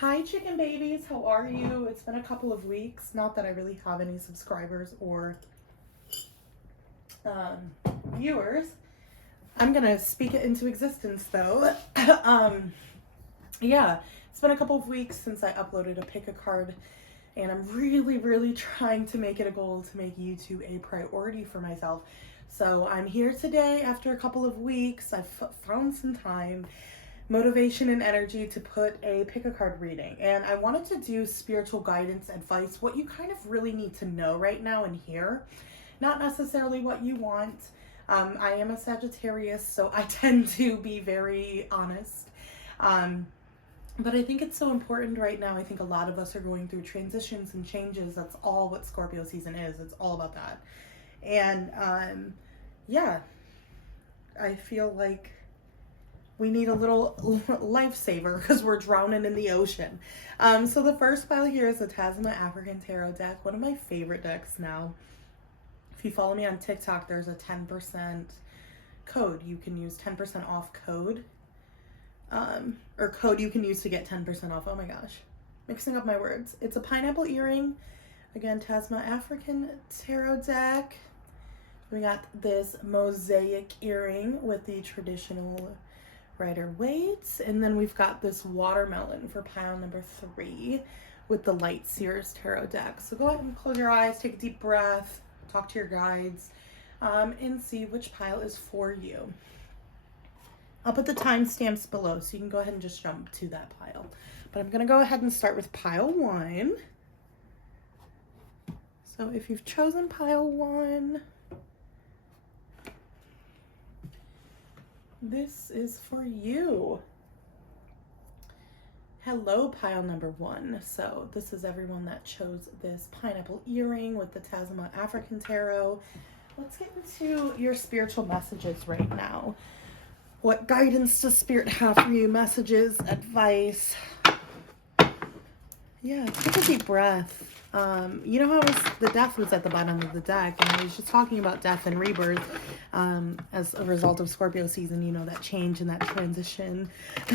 Hi, chicken babies. How are you? It's been a couple of weeks. Not that I really have any subscribers or um, viewers. I'm going to speak it into existence, though. Yeah, it's been a couple of weeks since I uploaded a pick a card, and I'm really trying to make it a goal to make YouTube a priority for myself. So I'm here today after a couple of weeks. I've found some time, motivation, and energy to put a pick a card reading. And I wanted to do spiritual guidance advice, what you kind of really need to know right now and here, not necessarily what you want. I am a Sagittarius, so I tend to be very honest. But I think it's so important right now. I think a lot of us are going through transitions and changes. That's all what Scorpio season is. It's all about that. And yeah, I feel like we need a little lifesaver because we're drowning in the ocean. So the first pile here is the Tasma African Tarot deck, one of my favorite decks now. If you follow me on TikTok, there's a 10% code. You can use 10% off code. Or code you can use to get 10% off. Oh my gosh. Mixing up my words. It's a pineapple earring. Again, Tasma African Tarot deck. We got this mosaic earring with the traditional Rider-Waite. And then we've got this watermelon for pile number 3 with the Light Seers Tarot deck. So go ahead and close your eyes, take a deep breath, talk to your guides, and see which pile is for you. I'll put the timestamps below so you can go ahead and just jump to that pile. But I'm going to go ahead and start with pile 1. So if you've chosen pile 1, this is for you. Hello, pile number 1. So this is everyone that chose this pineapple earring with the Tasma African Tarot. Let's get into your spiritual messages right now. What guidance does Spirit have for you? Messages, advice. Yeah, take a deep breath. You know how the death was at the bottom of the deck, and I was just talking about death and rebirth as a result of Scorpio season, you know, that change and that transition,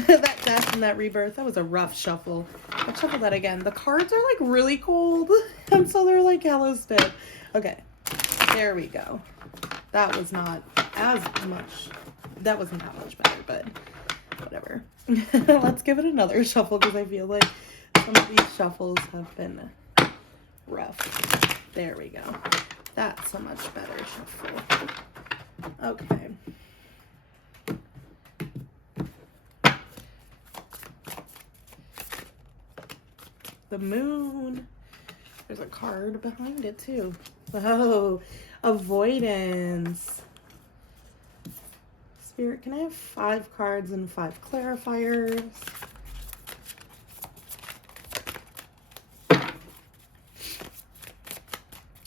that death and that rebirth. That was a rough shuffle. Let's shuffle that again. The cards are like really cold, and so they're like yellow stiff. Okay, there we go. That was not as much. That wasn't that much better, but whatever. Let's give it another shuffle because I feel like some of these shuffles have been rough. There we go. That's a much better shuffle. Okay. The moon. There's a card behind it too. Oh, avoidance. Spirit, can I have 5 cards and 5 clarifiers?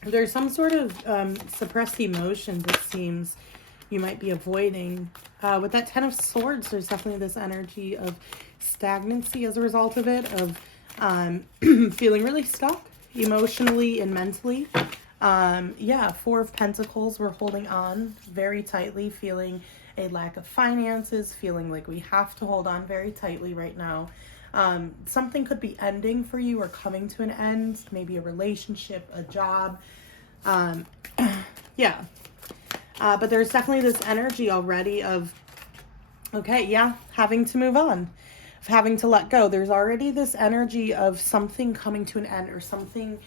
There's some sort of suppressed emotion that seems you might be avoiding. With that 10 of Swords, there's definitely this energy of stagnancy as a result of it, of feeling really stuck emotionally and mentally. Yeah, 4 of Pentacles, we're holding on very tightly, feeling a lack of finances, feeling like we have to hold on very tightly right now. Something could be ending for you or coming to an end, maybe a relationship, a job. Yeah. But there's definitely this energy already of, okay, yeah, having to move on, of having to let go. There's already this energy of something coming to an end or something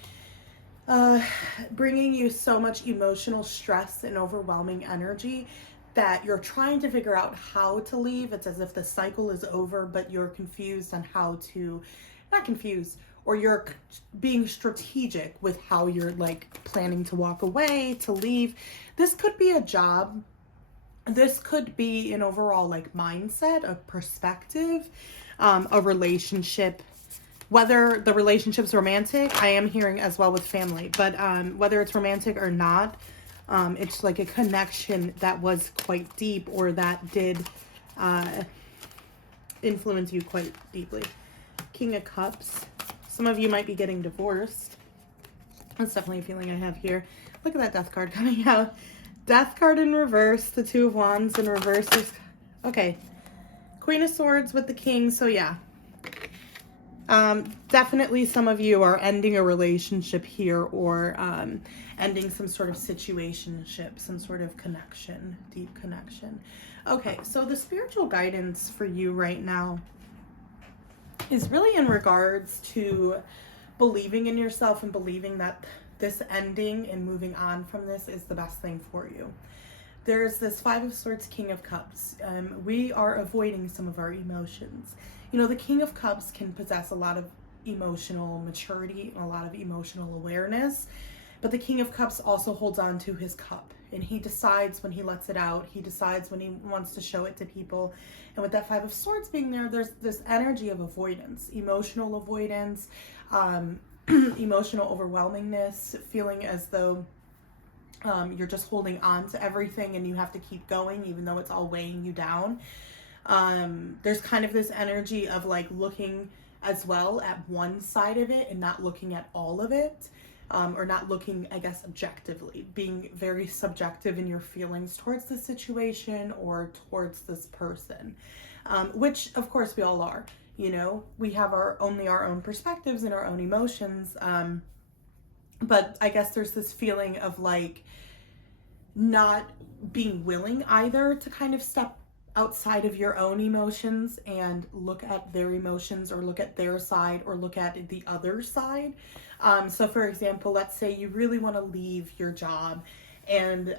bringing you so much emotional stress and overwhelming energy that you're trying to figure out how to leave. It's as if the cycle is over, but you're confused on how to, not confused, or you're being strategic with how you're like planning to walk away, to leave. This could be a job. This could be an overall like mindset, a perspective, a relationship. Whether the relationship's romantic, I am hearing as well with family, but whether it's romantic or not, it's like a connection that was quite deep or that did influence you quite deeply. King of Cups. Some of you might be getting divorced. That's definitely a feeling I have here. Look at that Death card coming out. Death card in reverse. The 2 of Wands in reverse. Okay. Queen of Swords with the King. So yeah. Definitely some of you are ending a relationship here, or ending some sort of situationship, some sort of connection, deep connection. Okay, so the spiritual guidance for you right now is really in regards to believing in yourself and believing that this ending and moving on from this is the best thing for you. There's this Five of Swords, King of Cups. We are avoiding some of our emotions. You know, the King of Cups can possess a lot of emotional maturity and a lot of emotional awareness, but the King of Cups also holds on to his cup, and he decides when he lets it out. He decides when he wants to show it to people. And with that Five of Swords being there, there's this energy of avoidance, emotional avoidance, emotional overwhelmingness, feeling as though you're just holding on to everything and you have to keep going even though it's all weighing you down. There's kind of this energy of like looking as well at one side of it and not looking at all of it, or not looking, I guess, objectively, being very subjective in your feelings towards the situation or towards this person, which of course we all are. You know, we have our own perspectives and our own emotions. But I guess there's this feeling of like not being willing either to kind of step outside of your own emotions and look at their emotions or look at their side or look at the other side. So for example, let's say you really want to leave your job and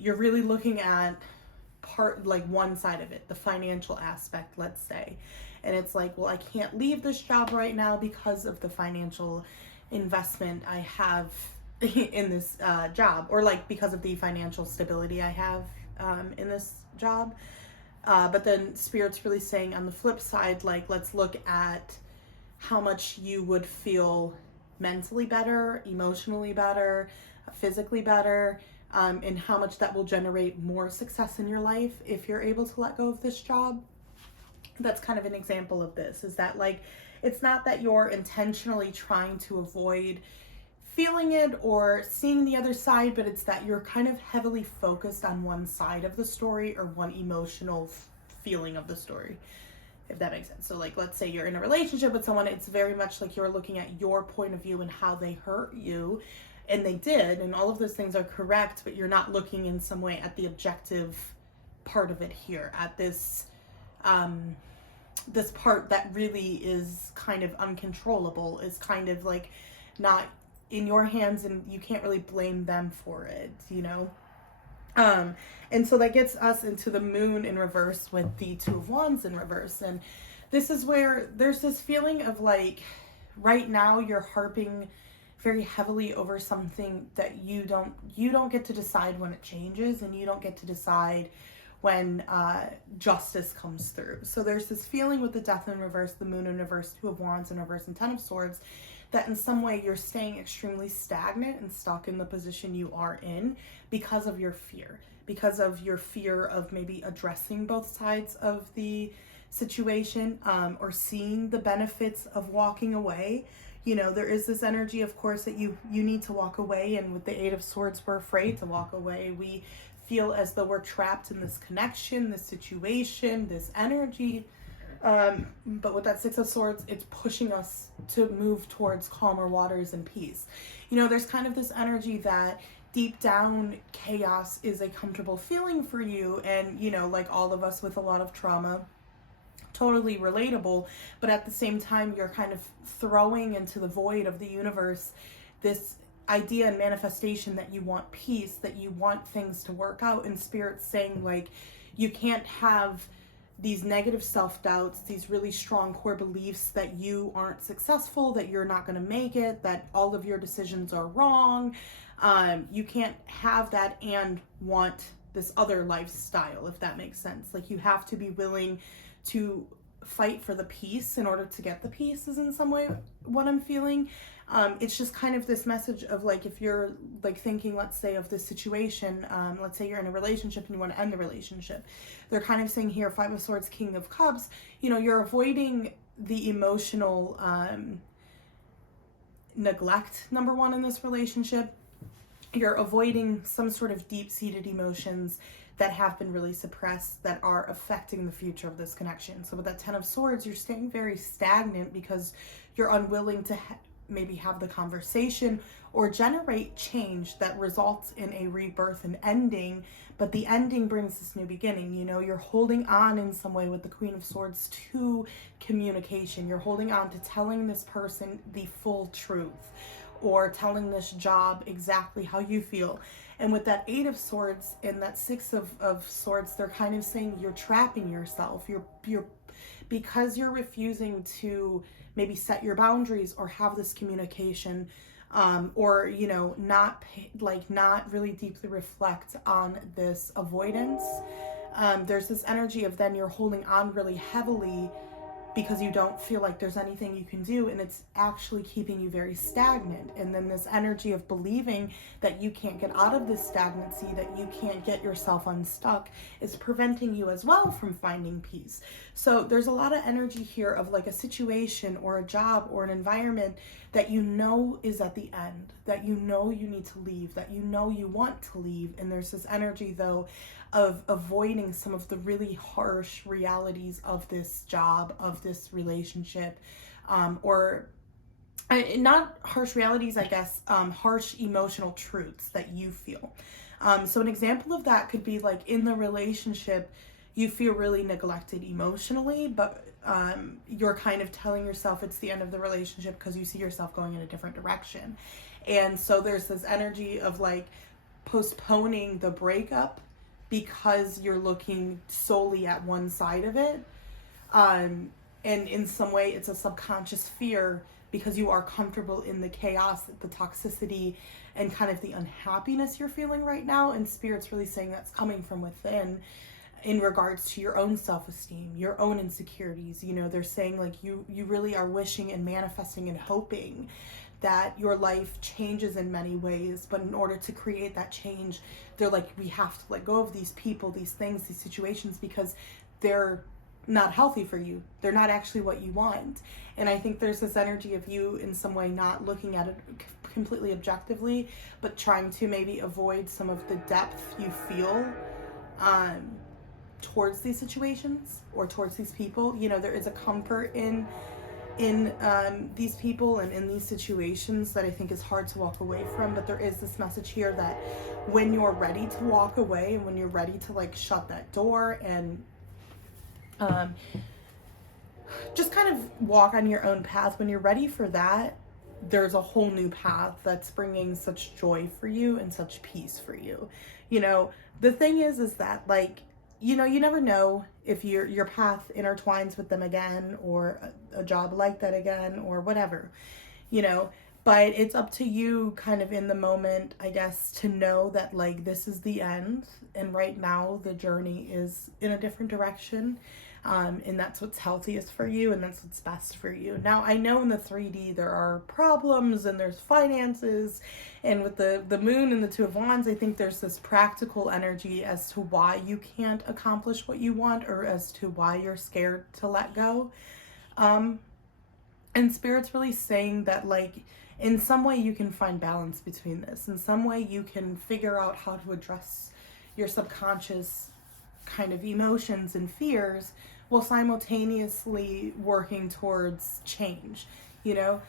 you're really looking at one side of it, the financial aspect, let's say. And it's like, well, I can't leave this job right now because of the financial investment I have in this job, or like because of the financial stability I have in this job. But then Spirit's really saying on the flip side, like, let's look at how much you would feel mentally better, emotionally better, physically better, and how much that will generate more success in your life if you're able to let go of this job. That's kind of an example of this, is that like, it's not that you're intentionally trying to avoid feeling it or seeing the other side, but it's that you're kind of heavily focused on one side of the story or one emotional feeling of the story, if that makes sense. So like, let's say you're in a relationship with someone, it's very much like you're looking at your point of view and how they hurt you, and they did, and all of those things are correct, but you're not looking in some way at the objective part of it here, at this this part that really is kind of uncontrollable, is kind of like not in your hands, and you can't really blame them for it, you know? And so that gets us into the Moon in reverse with the Two of Wands in reverse. And this is where there's this feeling of like, right now you're harping very heavily over something that you don't get to decide when it changes, and you don't get to decide when justice comes through. So there's this feeling with the Death in reverse, the Moon in reverse, Two of Wands in reverse, and Ten of Swords, that in some way you're staying extremely stagnant and stuck in the position you are in because of your fear. Because of your fear of maybe addressing both sides of the situation, or seeing the benefits of walking away. You know, there is this energy, of course, that you need to walk away, and with the Eight of Swords, we're afraid to walk away. We feel as though we're trapped in this connection, this situation, this energy. But with that Six of Swords, it's pushing us to move towards calmer waters and peace. You know, there's kind of this energy that deep down, chaos is a comfortable feeling for you. And, you know, like all of us with a lot of trauma, totally relatable. But at the same time, you're kind of throwing into the void of the universe this idea and manifestation that you want peace, that you want things to work out. And Spirit's saying, like, you can't have these negative self-doubts, these really strong core beliefs that you aren't successful, that you're not going to make it, that all of your decisions are wrong. You can't have that and want this other lifestyle, if that makes sense. Like, you have to be willing to fight for the peace in order to get the peace, is in some way what I'm feeling. It's just kind of this message of like, if you're like thinking, let's say, of this situation, let's say you're in a relationship and you want to end the relationship. They're kind of saying here, Five of Swords, King of Cups, you know, you're avoiding the emotional neglect, number one, in this relationship. You're avoiding some sort of deep-seated emotions that have been really suppressed that are affecting the future of this connection. So with that Ten of Swords, you're staying very stagnant because you're unwilling to maybe have the conversation or generate change that results in a rebirth and ending. But the ending brings this new beginning. You know, you're holding on in some way with the Queen of Swords to communication. You're holding on to telling this person the full truth, or telling this job exactly how you feel. And with that Eight of Swords and that Six of Swords, they're kind of saying you're trapping yourself. You're because you're refusing to maybe set your boundaries or have this communication, or, you know, not really deeply reflect on this avoidance. There's this energy of then you're holding on really heavily because you don't feel like there's anything you can do, and it's actually keeping you very stagnant. And then this energy of believing that you can't get out of this stagnancy, that you can't get yourself unstuck, is preventing you as well from finding peace. So there's a lot of energy here of like a situation or a job or an environment that you know is at the end, that you know you need to leave, that you know you want to leave. And there's this energy though of avoiding some of the really harsh realities of this job, of this relationship, or not harsh realities, I guess, harsh emotional truths that you feel. So an example of that could be like in the relationship, you feel really neglected emotionally, but you're kind of telling yourself it's the end of the relationship because you see yourself going in a different direction. And so there's this energy of like postponing the breakup because you're looking solely at one side of it. And in some way it's a subconscious fear because you are comfortable in the chaos, the toxicity, and kind of the unhappiness you're feeling right now. And Spirit's really saying that's coming from within in regards to your own self-esteem, your own insecurities. You know, they're saying like you really are wishing and manifesting and hoping that your life changes in many ways, but in order to create that change, they're like, we have to let go of these people, these things, these situations, because they're not healthy for you. They're not actually what you want. And I think there's this energy of you in some way not looking at it completely objectively, but trying to maybe avoid some of the depth you feel towards these situations or towards these people. You know, there is a comfort in these people and in these situations that I think is hard to walk away from. But there is this message here that when you're ready to walk away and when you're ready to like shut that door and just kind of walk on your own path, when you're ready for that, there's a whole new path that's bringing such joy for you and such peace for you. You know, the thing is that like, you know, you never know if your path intertwines with them again, or a job like that again, or whatever, you know, but it's up to you kind of in the moment, I guess, to know that like this is the end, and right now the journey is in a different direction. And that's what's healthiest for you, and that's what's best for you. Now, I know in the 3D there are problems and there's finances, and with the moon and the Two of Wands, I think there's this practical energy as to why you can't accomplish what you want, or as to why you're scared to let go. And Spirit's really saying that like in some way you can find balance between this. In some way you can figure out how to address your subconscious kind of emotions and fears while simultaneously working towards change. You know,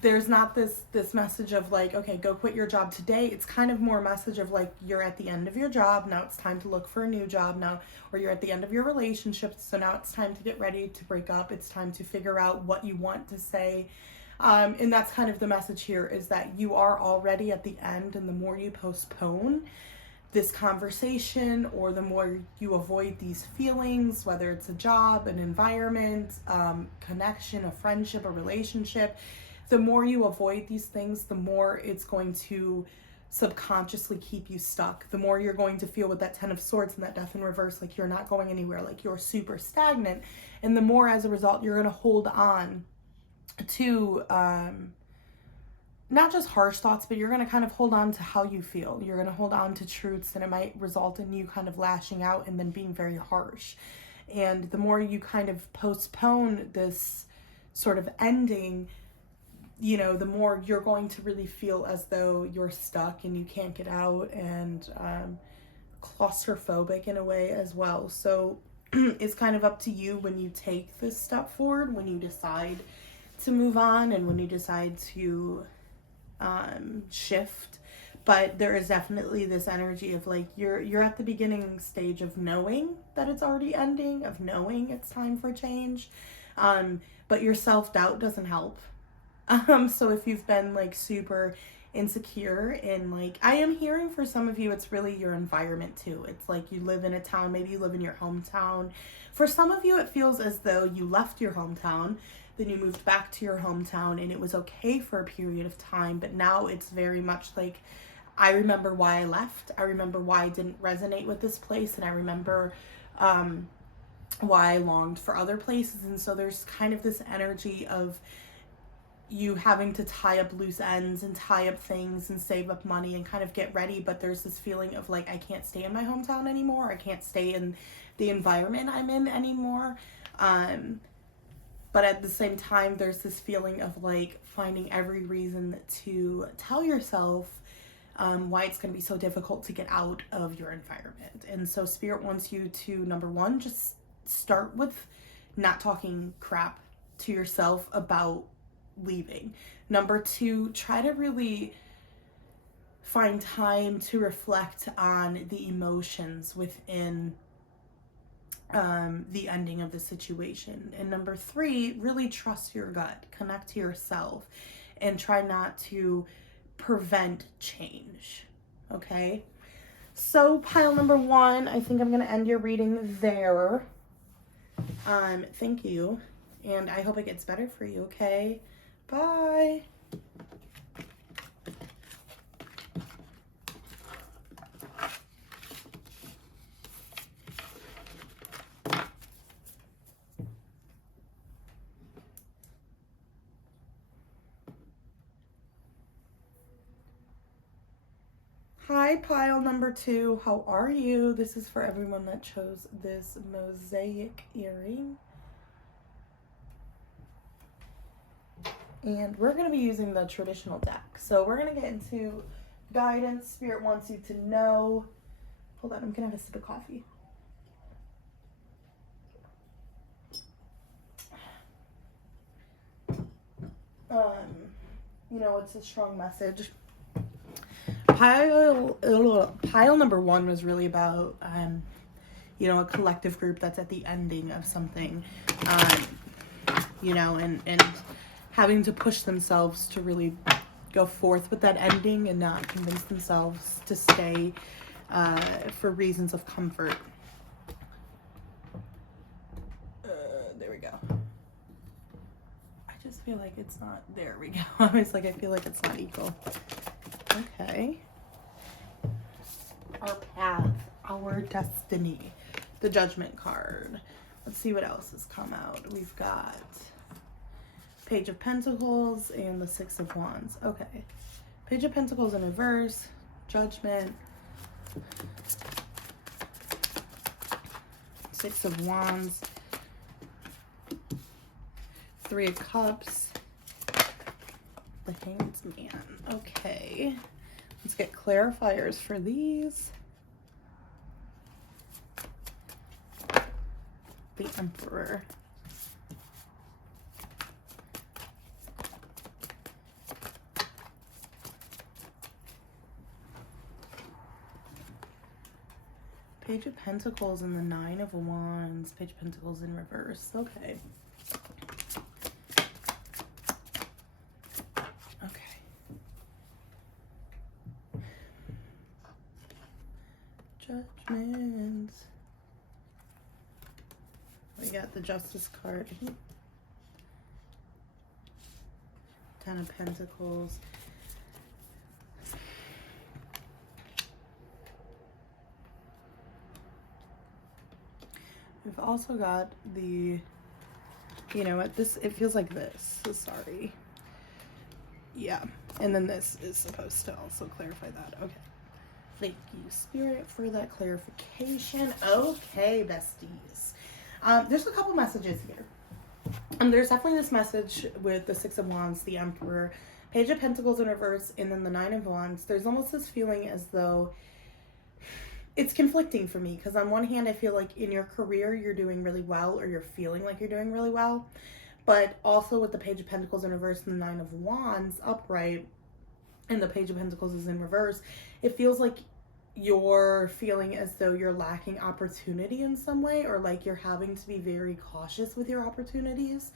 there's not this message of like, okay, go quit your job today. It's kind of more a message of like, you're at the end of your job, now it's time to look for a new job now, or you're at the end of your relationship, so now it's time to get ready to break up. It's time to figure out what you want to say. And that's kind of the message here, is that you are already at the end, and the more you postpone this conversation, or the more you avoid these feelings, whether it's a job, an environment, connection, a friendship, a relationship, the more you avoid these things, the more it's going to subconsciously keep you stuck. The more you're going to feel with that Ten of Swords and that Death in Reverse, like you're not going anywhere, like you're super stagnant. And the more as a result you're going to hold on to not just harsh thoughts, but you're going to kind of hold on to how you feel. You're going to hold on to truths, and it might result in you kind of lashing out and then being very harsh. And the more you kind of postpone this sort of ending, you know, the more you're going to really feel as though you're stuck and you can't get out. And claustrophobic in a way as well. So it's kind of up to you when you take this step forward, when you decide to move on and when you decide to shift. But there is definitely this energy of like you're at the beginning stage of knowing that it's already ending, of knowing it's time for change. But your self-doubt doesn't help. So if you've been like super insecure in, like, I am hearing for some of you it's really your environment too. It's like you live in a town, maybe you live in your hometown. For some of you it feels as though you left your hometown, then you moved back to your hometown and it was okay for a period of time, but now it's very much like, I remember why I left, I remember why I didn't resonate with this place, and I remember why I longed for other places. And so there's kind of this energy of you having to tie up loose ends and tie up things and save up money and kind of get ready, but there's this feeling of like, I can't stay in my hometown anymore, I can't stay in the environment I'm in anymore. But at the same time, there's this feeling of like finding every reason to tell yourself why it's going to be so difficult to get out of your environment. And so Spirit wants you to, number one, just start with not talking crap to yourself about leaving. Number two, try to really find time to reflect on the emotions within the ending of the situation. And number three, really trust your gut, connect to yourself, and try not to prevent change. Okay? So pile number one, I think I'm going to end your reading there. Thank you. And I hope it gets better for you, okay? Bye. Hi, pile number two. How are you? This is for everyone that chose this mosaic earring. And we're going to be using the traditional deck. So we're going to get into guidance. Spirit wants you to know. Hold on, I'm going to have a sip of coffee. You know, it's a strong message. Pile number one was really about, you know, a collective group that's at the ending of something, you know, and having to push themselves to really go forth with that ending and not convince themselves to stay for reasons of comfort. There we go. I just feel like it's not, there we go. I was like, I feel like it's not equal. Okay. Our path, our destiny, the Judgment card. Let's see what else has come out. We've got Page of Pentacles and the Six of Wands. Okay. Page of Pentacles in reverse, Judgment, Six of Wands, Three of Cups, the Hanged Man. Okay. Let's get clarifiers for these. The Emperor. Page of Pentacles and the Nine of Wands. Page of Pentacles in reverse. Okay. Judgment. We got the Justice card. Ten of Pentacles. We've also got the, you know what, this, it feels like this. Sorry. Yeah. And then this is supposed to also clarify that. Okay. Thank you, Spirit, for that clarification. Okay, besties. There's a couple messages here. There's definitely this message with the Six of Wands, the Emperor, Page of Pentacles in reverse, and then the Nine of Wands. There's almost this feeling as though it's conflicting for me, because on one hand I feel like in your career you're doing really well, or you're feeling like you're doing really well, but also with the Page of Pentacles in reverse and the Nine of Wands upright and the Page of Pentacles is in reverse, it feels like you're feeling as though you're lacking opportunity in some way, or like you're having to be very cautious with your opportunities.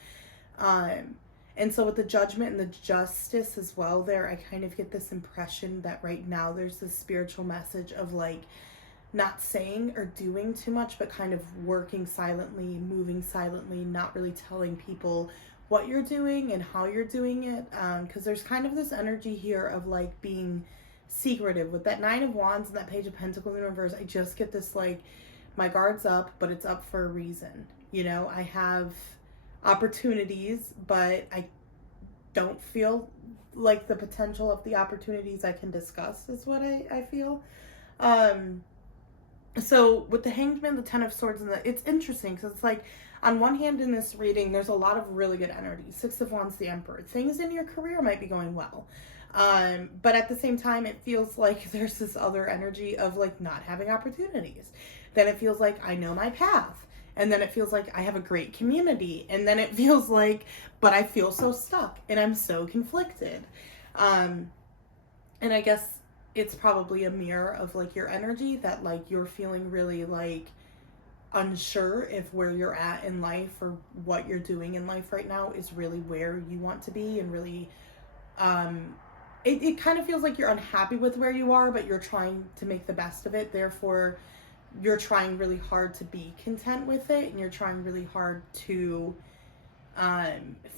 And so with the Judgment and the Justice as well there, I kind of get this impression that right now there's this spiritual message of like not saying or doing too much, but kind of working silently, moving silently, not really telling people what you're doing and how you're doing it. Because there's kind of this energy here of like being secretive. With that Nine of Wands and that Page of Pentacles in reverse, I just get this like, my guard's up, but it's up for a reason. You know, I have opportunities, but I don't feel like the potential of the opportunities I can discuss is what I feel. So with the Hanged Man, the Ten of Swords, and it's interesting because it's like, on one hand in this reading, there's a lot of really good energy. Six of Wands, the Emperor. Things in your career might be going well. But at the same time, it feels like there's this other energy of like not having opportunities. Then it feels like I know my path. And then it feels like I have a great community. And then it feels like, but I feel so stuck and I'm so conflicted. And I guess it's probably a mirror of like your energy, that like you're feeling really like unsure if where you're at in life or what you're doing in life right now is really where you want to be, and really it kind of feels like you're unhappy with where you are, but you're trying to make the best of it. Therefore you're trying really hard to be content with it, and you're trying really hard to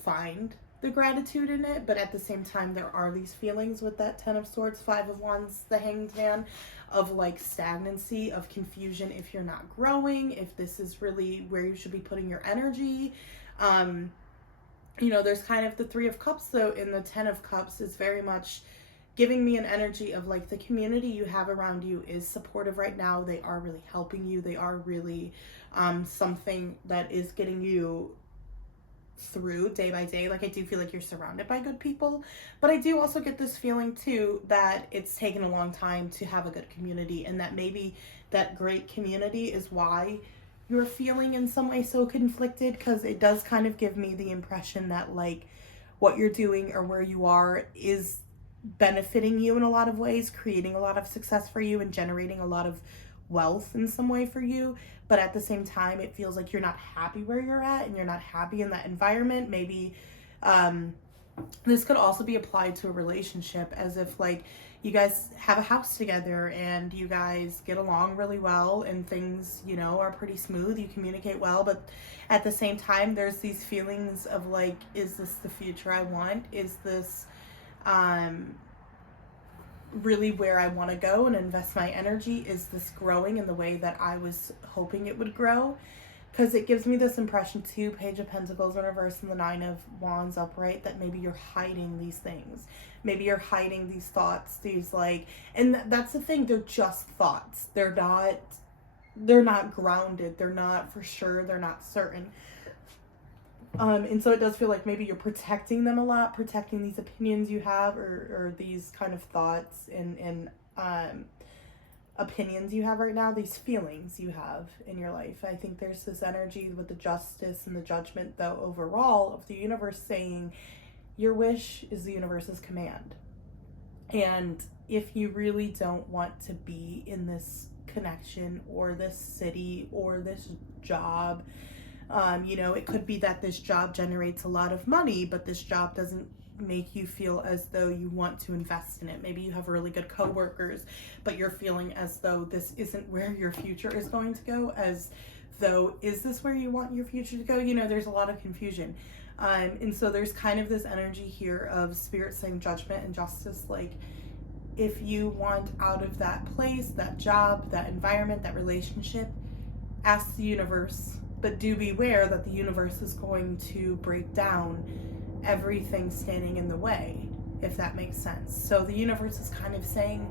find the gratitude in it. But at the same time, there are these feelings with that Ten of Swords, Five of Wands, the Hanged Man, of like stagnancy, of confusion if you're not growing, if this is really where you should be putting your energy. You know, there's kind of the Three of Cups though in the Ten of Cups is very much giving me an energy of like the community you have around you is supportive right now. They are really helping you. They are really something that is getting you through day by day. Like I do feel like you're surrounded by good people, but I do also get this feeling too that it's taken a long time to have a good community, and that maybe that great community is why you're feeling in some way so conflicted, because it does kind of give me the impression that like what you're doing or where you are is benefiting you in a lot of ways, creating a lot of success for you and generating a lot of wealth in some way for you. But at the same time, it feels like you're not happy where you're at and you're not happy in that environment. Maybe this could also be applied to a relationship, as if like you guys have a house together and you guys get along really well and things, you know, are pretty smooth. You communicate well, but at the same time, there's these feelings of like, is this the future I want? Is this really where I want to go and invest my energy? Is this growing in the way that I was hoping it would grow? Because it gives me this impression too, Page of Pentacles in reverse and the Nine of Wands upright, that maybe you're hiding these things. Maybe you're hiding these thoughts, these like, and that's the thing, they're just thoughts. They're not grounded. They're not for sure. They're not certain. And so it does feel like maybe you're protecting them a lot, protecting these opinions you have, or these kind of thoughts and opinions you have right now, these feelings you have in your life. I think there's this energy with the Justice and the Judgment, though, overall, of the universe saying your wish is the universe's command. And if you really don't want to be in this connection or this city or this job, you know, it could be that this job generates a lot of money, but this job doesn't make you feel as though you want to invest in it. Maybe you have really good coworkers, but you're feeling as though this isn't where your future is going to go, as though, is this where you want your future to go? You know, there's a lot of confusion. And so there's kind of this energy here of Spirit saying Judgment and Justice, like, if you want out of that place, that job, that environment, that relationship, ask the universe. But do beware that the universe is going to break down everything standing in the way, if that makes sense. So the universe is kind of saying,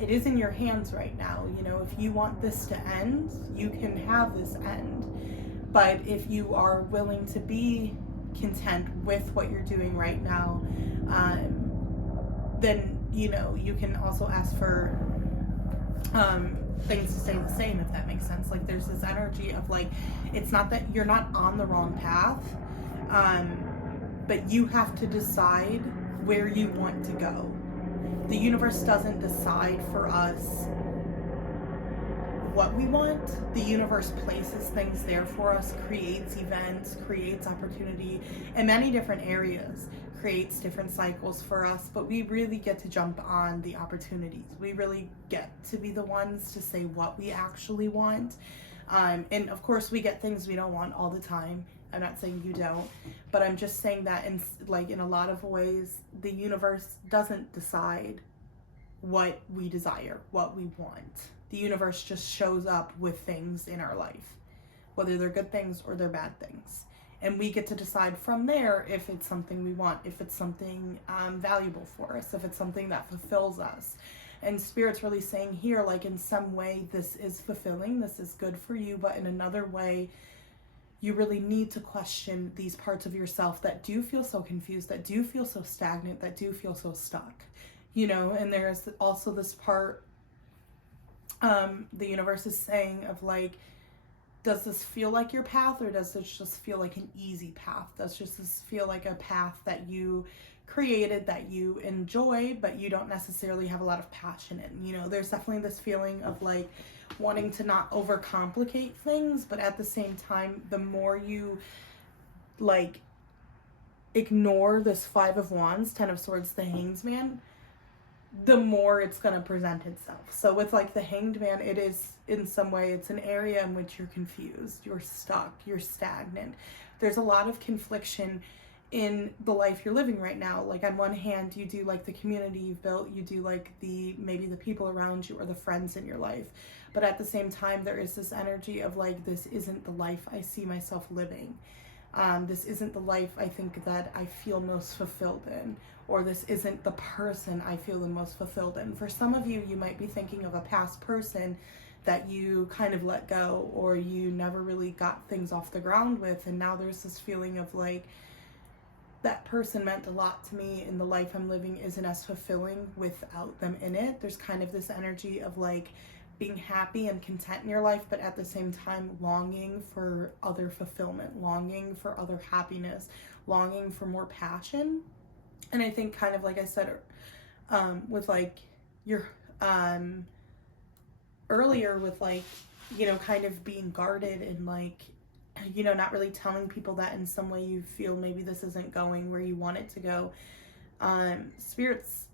it is in your hands right now. You know, if you want this to end, you can have this end. But if you are willing to be content with what you're doing right now, then, you know, you can also ask for things to stay the same, if that makes sense. Like there's this energy of like, it's not that you're not on the wrong path, but you have to decide where you want to go. The universe doesn't decide for us what we want. The universe places things there for us, creates events, creates opportunity in many different areas, creates different cycles for us, but we really get to jump on the opportunities. We really get to be the ones to say what we actually want. And of course we get things we don't want all the time. I'm not saying you don't, but I'm just saying that in a lot of ways, the universe doesn't decide what we desire, what we want. The universe just shows up with things in our life, whether they're good things or they're bad things. And we get to decide from there if it's something we want, if it's something valuable for us, if it's something that fulfills us. And Spirit's really saying here, like in some way, this is fulfilling, this is good for you, but in another way, you really need to question these parts of yourself that do feel so confused, that do feel so stagnant, that do feel so stuck. And there's also this part the universe is saying of like, does this feel like your path, or does this just feel like an easy path? Does this feel like a path that you created, that you enjoy, but you don't necessarily have a lot of passion in? There's definitely this feeling of like wanting to not overcomplicate things, but at the same time, the more you like ignore this Five of Wands, Ten of Swords, the Hanged Man, the more it's going to present itself. So with like the Hanged Man, it is in some way, it's an area in which you're confused, you're stuck, you're stagnant. There's a lot of confliction in the life you're living right now. Like on one hand, you do like the community you've built, you do like maybe the people around you or the friends in your life. But at the same time, there is this energy of like, this isn't the life I see myself living. This isn't the life I think that I feel most fulfilled in, or this isn't the person I feel the most fulfilled in. For some of you, you might be thinking of a past person that you kind of let go, or you never really got things off the ground with, and now there's this feeling of like, that person meant a lot to me, and the life I'm living isn't as fulfilling without them in it. There's kind of this energy of like being happy and content in your life, but at the same time longing for other fulfillment, longing for other happiness, longing for more passion. And I think kind of like I said with like your earlier with like, kind of being guarded and like, not really telling people that in some way you feel maybe this isn't going where you want it to go. Spirit's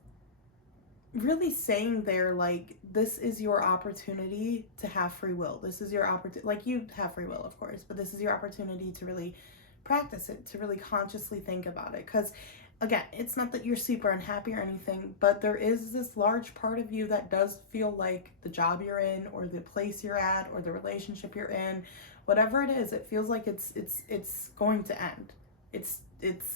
really saying there, like, this is your opportunity to have free will. This is your opportunity, like, you have free will, of course, but this is your opportunity to really practice it, to really consciously think about it. Because again, it's not that you're super unhappy or anything, but there is this large part of you that does feel like the job you're in, or the place you're at, or the relationship you're in, whatever it is, it feels like it's going to end. It's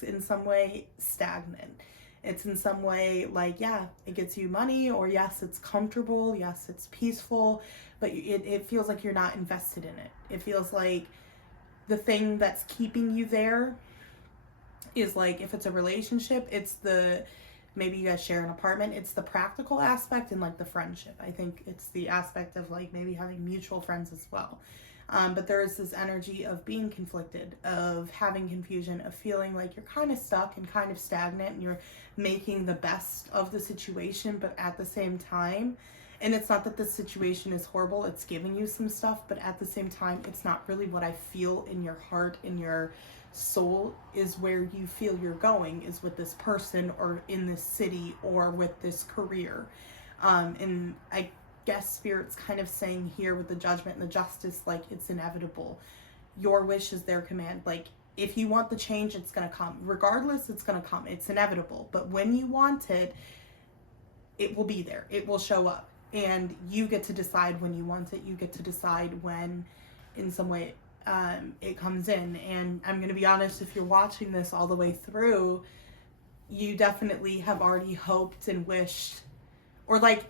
in some way stagnant. It's in some way like, yeah, it gets you money, or yes, it's comfortable, yes, it's peaceful, but it feels like you're not invested in it. It feels like the thing that's keeping you there is like, if it's a relationship, it's maybe you guys share an apartment, it's the practical aspect and like the friendship. I think it's the aspect of like maybe having mutual friends as well. But there is this energy of being conflicted, of having confusion, of feeling like you're kind of stuck and kind of stagnant, and you're making the best of the situation, but at the same time, and it's not that the situation is horrible, it's giving you some stuff, but at the same time, it's not really what I feel in your heart, in your soul, is where you feel you're going, is with this person, or in this city, or with this career. And I guess Spirit's kind of saying here with the Judgment and the Justice, like, it's inevitable. Your wish is their command. Like, if you want the change, it's going to come. Regardless, it's going to come. It's inevitable. But when you want it, it will be there. It will show up. And you get to decide when you want it. You get to decide when, in some way, it comes in. And I'm going to be honest, if you're watching this all the way through, you definitely have already hoped and wished, or like,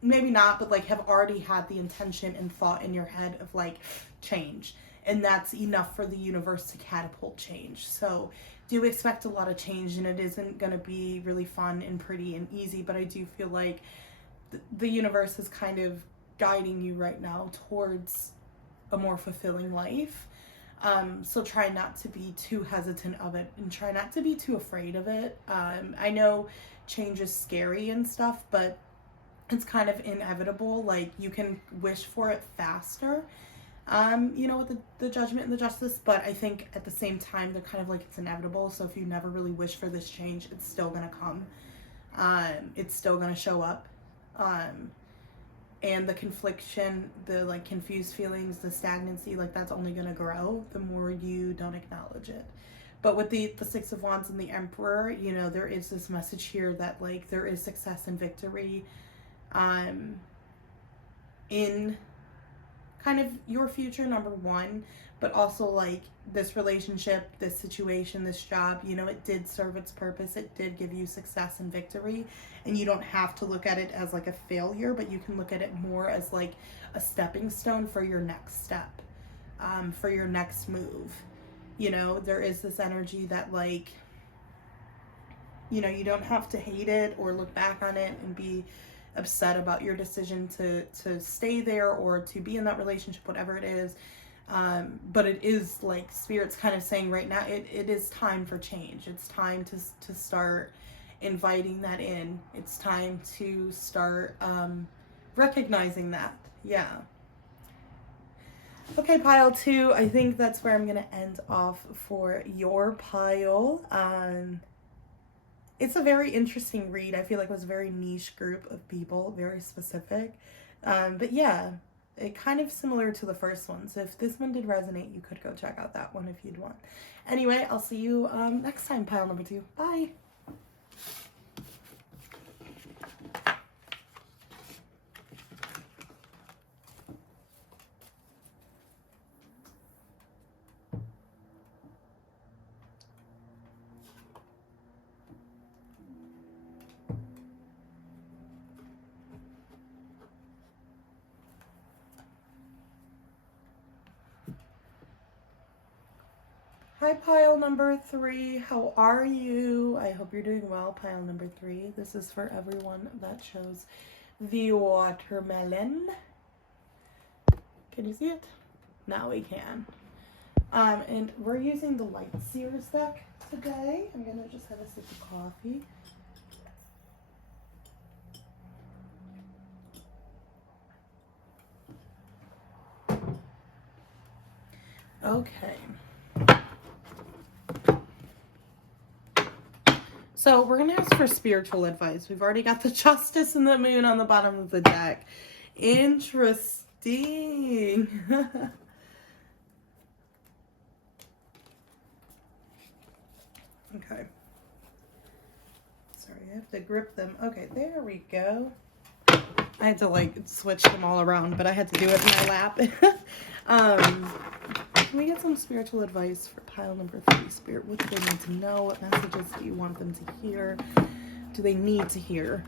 maybe not, but like have already had the intention and thought in your head of like change. And that's enough for the universe to catapult change. So do expect a lot of change, and it isn't going to be really fun and pretty and easy, but I do feel like the universe is kind of guiding you right now towards a more fulfilling life. So try not to be too hesitant of it, and try not to be too afraid of it. I know change is scary and stuff, but it's kind of inevitable. Like, you can wish for it faster, with the judgment and the justice, but I think at the same time, they're kind of like, it's inevitable. So if you never really wish for this change, it's still gonna come. It's still gonna show up. And the confliction, the like confused feelings, the stagnancy, like that's only gonna grow the more you don't acknowledge it. But with the Six of Wands and the Emperor, there is this message here that like there is success and victory in kind of your future, number one, but also like this relationship, this situation, this job, it did serve its purpose. It did give you success and victory, and you don't have to look at it as like a failure, but you can look at it more as like a stepping stone for your next step, for your next move. There is this energy that like, you don't have to hate it or look back on it and be upset about your decision to stay there or to be in that relationship, whatever it is. But it is like Spirit's kind of saying right now, it is time for change. It's time to start inviting that in. It's time to start recognizing that. Yeah. Okay, pile 2. I think that's where I'm going to end off for your pile. It's a very interesting read. I feel like it was a very niche group of people, very specific. But yeah, it kind of similar to the first one. So if this one did resonate, you could go check out that one if you'd want. Anyway, I'll see you next time, pile number 2. Bye. Hi, pile number 3. How are you? I hope you're doing well, pile number 3. This is for everyone that chose the watermelon. Can you see it? Now we can. And we're using the Light Seers deck today. I'm going to just have a sip of coffee. Okay. So we're going to ask for spiritual advice. We've already got the Justice and the Moon on the bottom of the deck. Interesting. Okay. Sorry, I have to grip them. Okay, there we go. I had to like switch them all around, but I had to do it in my lap. Can we get some spiritual advice for pile number 3? Spirit, what do they need to know? What messages do you want them to hear? Do they need to hear?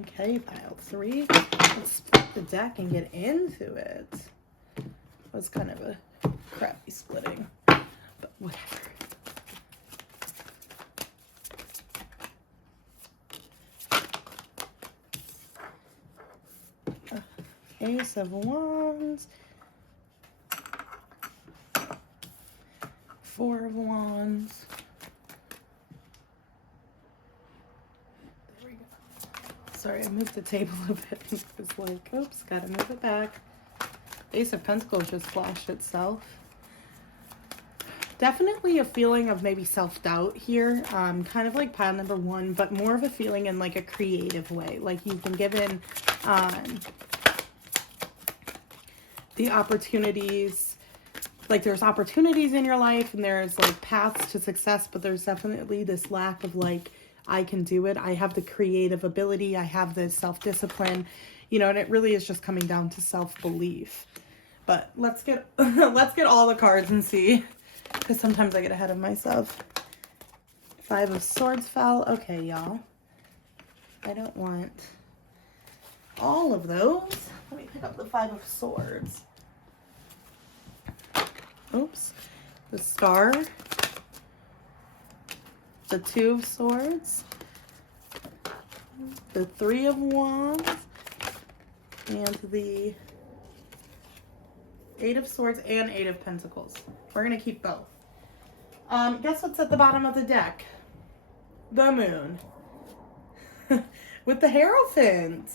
Okay, pile 3. Let's split the deck and get into it. It was kind of a crappy splitting, but whatever. Ace of Wands, 4 of Wands. There we go. Sorry, I moved the table a bit. It was like, oops, gotta move it back. Ace of Pentacles just flashed itself. Definitely a feeling of maybe self-doubt here, kind of like pile number 1, but more of a feeling in like a creative way. Like you've been given the opportunities, like there's opportunities in your life and there's like paths to success, but there's definitely this lack of like, I can do it. I have the creative ability. I have the self-discipline, and it really is just coming down to self-belief. But let's get all the cards and see, because sometimes I get ahead of myself. 5 of Swords fell. Okay, y'all. I don't want all of those. Let me pick up the 5 of Swords. Oops. The Star. the Two of Swords, the Three of Wands, and the Eight of Swords and Eight of Pentacles. We're going to keep both. Guess what's at the bottom of the deck? The Moon. With the Hierophant.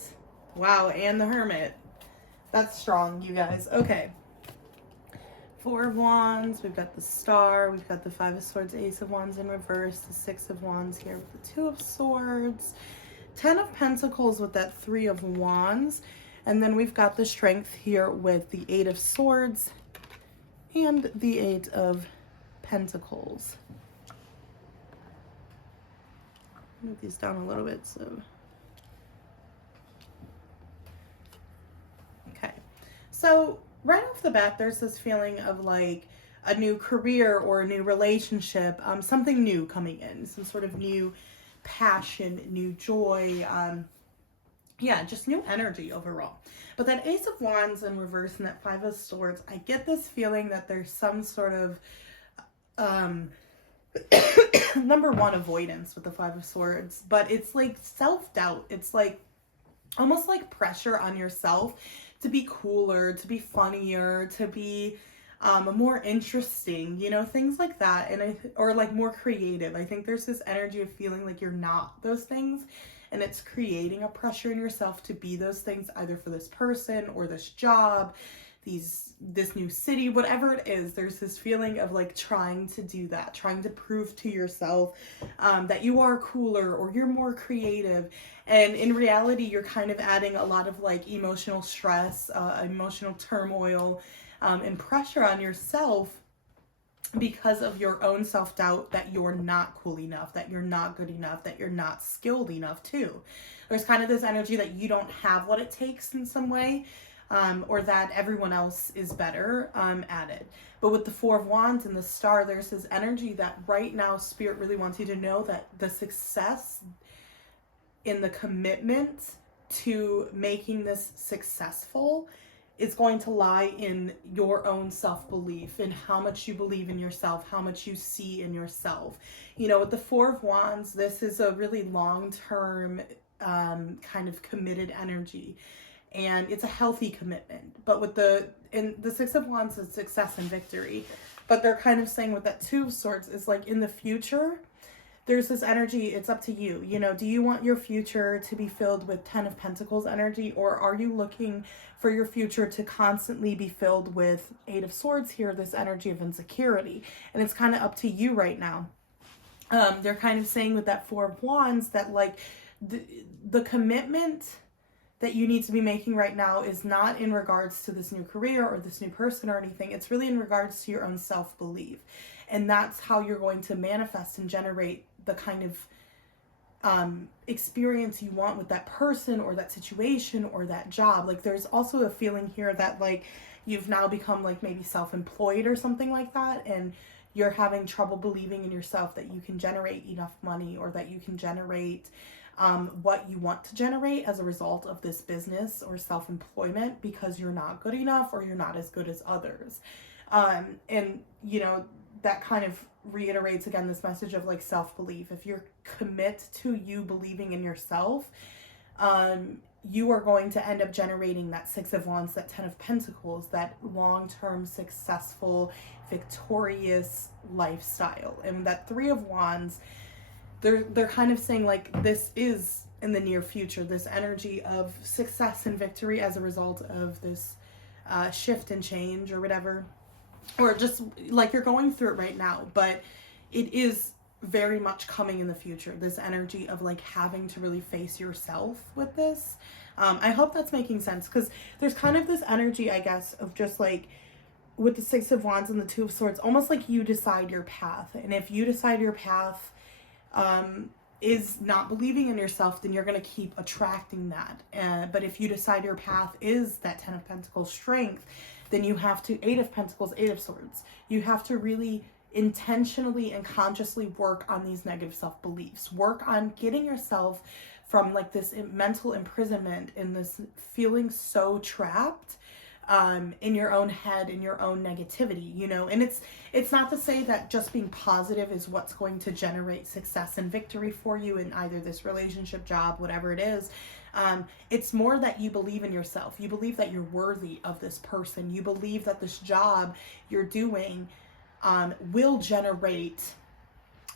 Wow, and the Hermit. That's strong, you guys. Okay. Four of Wands. We've got the Star. We've got the Five of Swords, Ace of Wands in reverse. The Six of Wands here with the Two of Swords. 10 of Pentacles with that Three of Wands. And then we've got the Strength here with the Eight of Swords and the Eight of Pentacles. Move these down a little bit so. Okay. So right off the bat, there's this feeling of like a new career or a new relationship, something new coming in, some sort of new passion, new joy, yeah, just new energy overall. But that Ace of Wands in reverse and that Five of Swords, I get this feeling that there's some sort of number one, avoidance with the Five of Swords, but it's like self-doubt. It's like almost like pressure on yourself to be cooler, to be funnier, to be more interesting, you know, things like that. And or like more creative. I think there's this energy of feeling like you're not those things, and it's creating a pressure in yourself to be those things, either for this person or this job, this new city, whatever it is. There's this feeling of like trying to do that, trying to prove to yourself that you are cooler or you're more creative. And in reality, you're kind of adding a lot of like emotional stress, emotional turmoil, and pressure on yourself because of your own self-doubt that you're not cool enough, that you're not good enough, that you're not skilled enough too. There's kind of this energy that you don't have what it takes in some way, or that everyone else is better at it. But with the Four of Wands and the Star, there's this energy that right now Spirit really wants you to know that the success in the commitment to making this successful is going to lie in your own self-belief, in how much you believe in yourself, how much you see in yourself. You know, with the Four of Wands, this is a really long-term kind of committed energy. And it's a healthy commitment. But with the Six of Wands is success and victory. But they're kind of saying with that Two of Swords is like in the future, there's this energy, it's up to you. You know, do you want your future to be filled with 10 of Pentacles energy, or are you looking for your future to constantly be filled with Eight of Swords here, this energy of insecurity? And it's kind of up to you right now. They're kind of saying with that Four of Wands that like the commitment that you need to be making right now is not in regards to this new career or this new person or anything. It's really in regards to your own self-belief. And that's how you're going to manifest and generate the kind of experience you want with that person or that situation or that job. Like there's also a feeling here that like you've now become like maybe self-employed or something like that, and you're having trouble believing in yourself that you can generate enough money or that you can generate what you want to generate as a result of this business or self-employment, because you're not good enough or you're not as good as others. And you know, that kind of reiterates again this message of like self-belief. If you're commit to you believing in yourself, you are going to end up generating that Six of Wands, that 10 of Pentacles, that long-term successful, victorious lifestyle. And that Three of Wands, they're kind of saying like this is in the near future, this energy of success and victory as a result of this shift and change or whatever, or just like you're going through it right now, but it is very much coming in the future, this energy of like having to really face yourself with this. I hope that's making sense, because there's kind of this energy, I guess, of just like with the Six of Wands and the Two of Swords, almost like you decide your path. And if you decide your path is not believing in yourself, then you're going to keep attracting that. But if you decide your path is that 10 of Pentacles strength, then you have to, Eight of Pentacles, Eight of Swords. You have to really intentionally and consciously work on these negative self-beliefs. Work on getting yourself from like this mental imprisonment and this feeling so trapped in your own head, in your own negativity, you know. And it's not to say that just being positive is what's going to generate success and victory for you in either this relationship, job, whatever it is. It's more that you believe in yourself. You believe that you're worthy of this person. You believe that this job you're doing will generate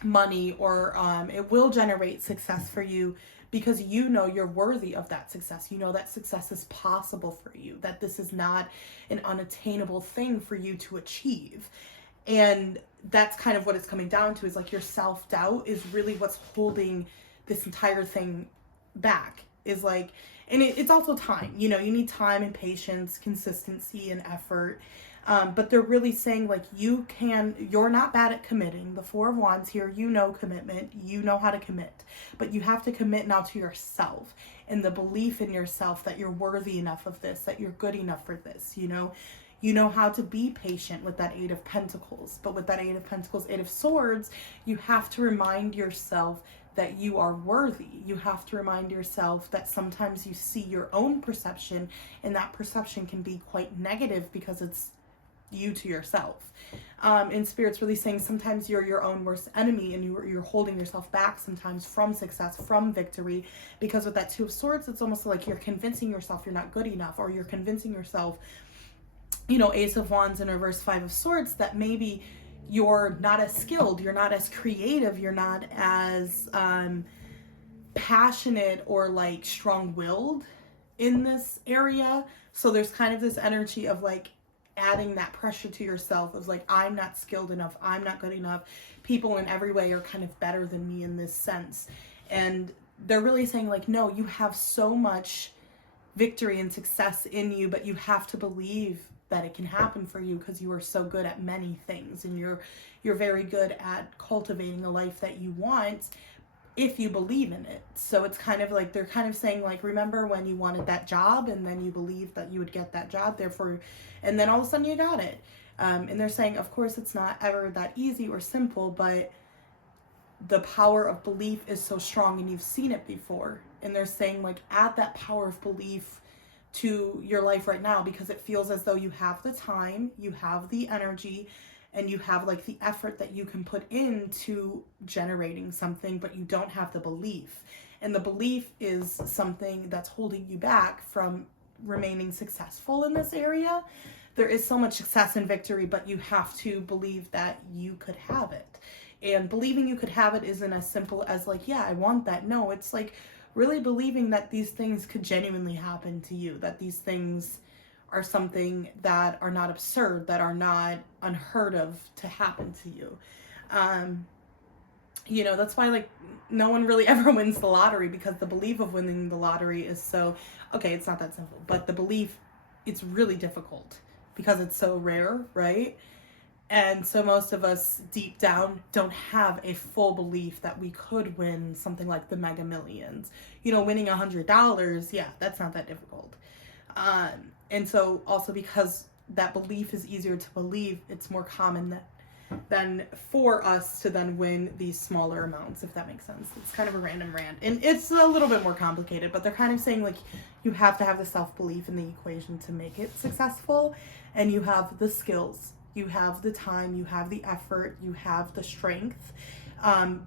money, or it will generate success for you, because you know you're worthy of that success. You know that success is possible for you, that this is not an unattainable thing for you to achieve. And that's kind of what it's coming down to, is like your self-doubt is really what's holding this entire thing back. Is like, and it's also time, you know, you need time and patience, consistency and effort. But they're really saying like, you're not bad at committing. The Four of Wands here, you know commitment, you know how to commit, but you have to commit now to yourself and the belief in yourself that you're worthy enough of this, that you're good enough for this, you know how to be patient with that Eight of Pentacles. But with that Eight of Pentacles, Eight of Swords, you have to remind yourself that you are worthy. You have to remind yourself that sometimes you see your own perception, and that perception can be quite negative because it's you to yourself. And Spirit's really saying sometimes you're your own worst enemy, and you're holding yourself back sometimes from success, from victory, because with that Two of Swords, it's almost like you're convincing yourself you're not good enough, or you're convincing yourself, you know, Ace of Wands in reverse, Five of Swords, that maybe you're not as skilled, you're not as creative, you're not as passionate or like strong-willed in this area. So there's kind of this energy of like adding that pressure to yourself of like, I'm not skilled enough, I'm not good enough, people in every way are kind of better than me in this sense. And they're really saying like, no, you have so much victory and success in you, but you have to believe that it can happen for you, because you are so good at many things, and you're very good at cultivating a life that you want if you believe in it. So it's kind of like, they're kind of saying like, remember when you wanted that job and then you believed that you would get that job, therefore, and then all of a sudden you got it. And they're saying, of course, it's not ever that easy or simple, but the power of belief is so strong, and you've seen it before. And they're saying like, add that power of belief to your life right now, because it feels as though you have the time, you have the energy, and you have like the effort that you can put into generating something, but you don't have the belief. And the belief is something that's holding you back from remaining successful in this area. There is so much success and victory, but you have to believe that you could have it. And believing you could have it isn't as simple as like, yeah, I want that. No, it's like really believing that these things could genuinely happen to you, that these things are something that are not absurd, that are not unheard of to happen to you. You know, that's why like no one really ever wins the lottery, because the belief of winning the lottery is so, okay, it's not that simple, but the belief, it's really difficult because it's so rare, right? And so most of us deep down don't have a full belief that we could win something like the Mega Millions. You know, winning $100, yeah, that's not that difficult. And so also because that belief is easier to believe, it's more common than for us to then win these smaller amounts, if that makes sense. It's kind of a random rant. And it's a little bit more complicated, but they're kind of saying like, you have to have the self-belief in the equation to make it successful. And you have the skills, you have the time, you have the effort, you have the strength,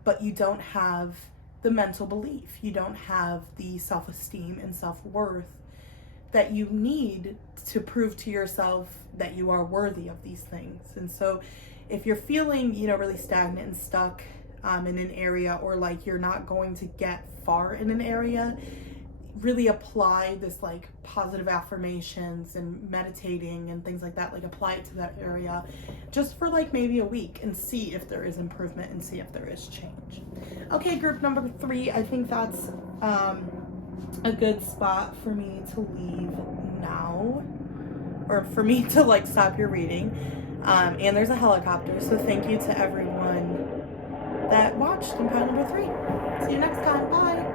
but you don't have the mental belief. You don't have the self-esteem and self-worth that you need to prove to yourself that you are worthy of these things. And so if you're feeling, you know, really stagnant and stuck in an area, or like you're not going to get far in an area, really apply this like positive affirmations and meditating and things like that, like apply it to that area just for like maybe a week and see if there is improvement and see if there is change. Okay, group number 3, I think that's a good spot for me to leave now, or for me to like stop your reading. And there's a helicopter, so thank you to everyone that watched in pile number 3. See you next time. Bye.